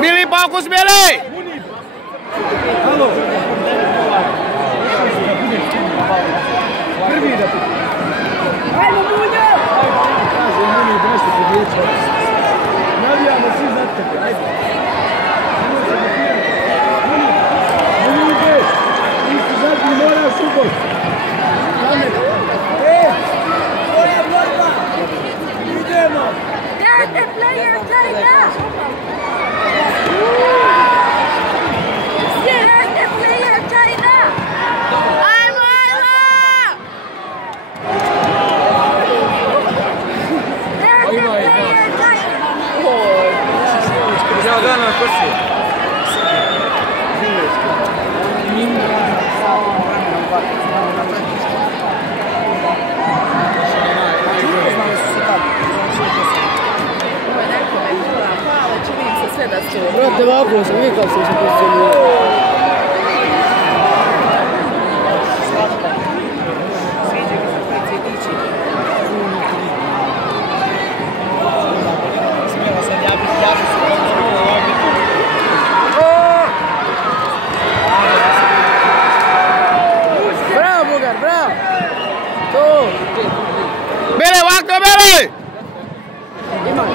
Bili, fokus Bili! Halo! Prvi da ti... Ajmo Munja! Kaže Munja, nešto se djeća. Navijamo svi za tebe, ajde. Munja ideš! Ti si zadnji, moraš uboj! Koja borba! Idemo! Let the player play now! Let the player play now! Ajmo! Let the player play now! Ja dana kosi. Brate, ovako sam, vikao sam se pozicionirao. Smijela sam, ja bi se kontrolio ovdje. Bravo, Bugar, bravo! To! Bili, ovako, Bili! Imaj!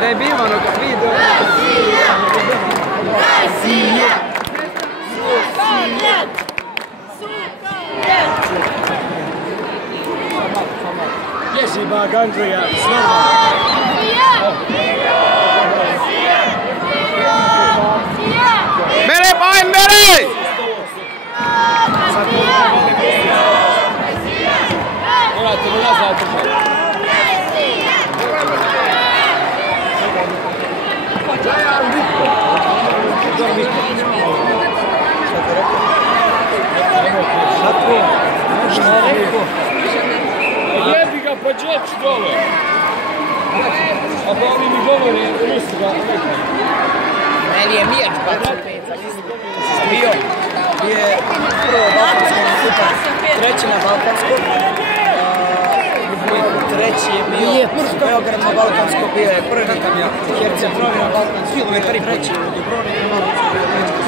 Da je bilo ono kad vidio. Jesi bag Andrija, snova. Bili, pojem, Bili! Morate mi nazad držati. Jebi ga po džeči dole. A pa ovi mi govore, Rusi ga rekao. Meni je Mijač bacio peca, bio je prvo balkansko nastupa, treći na balkansko, treći je bio Beograd na balkansko, bio je prvi Hercegovina na balkansko, bio je treći u Dubrovniku na balkansko,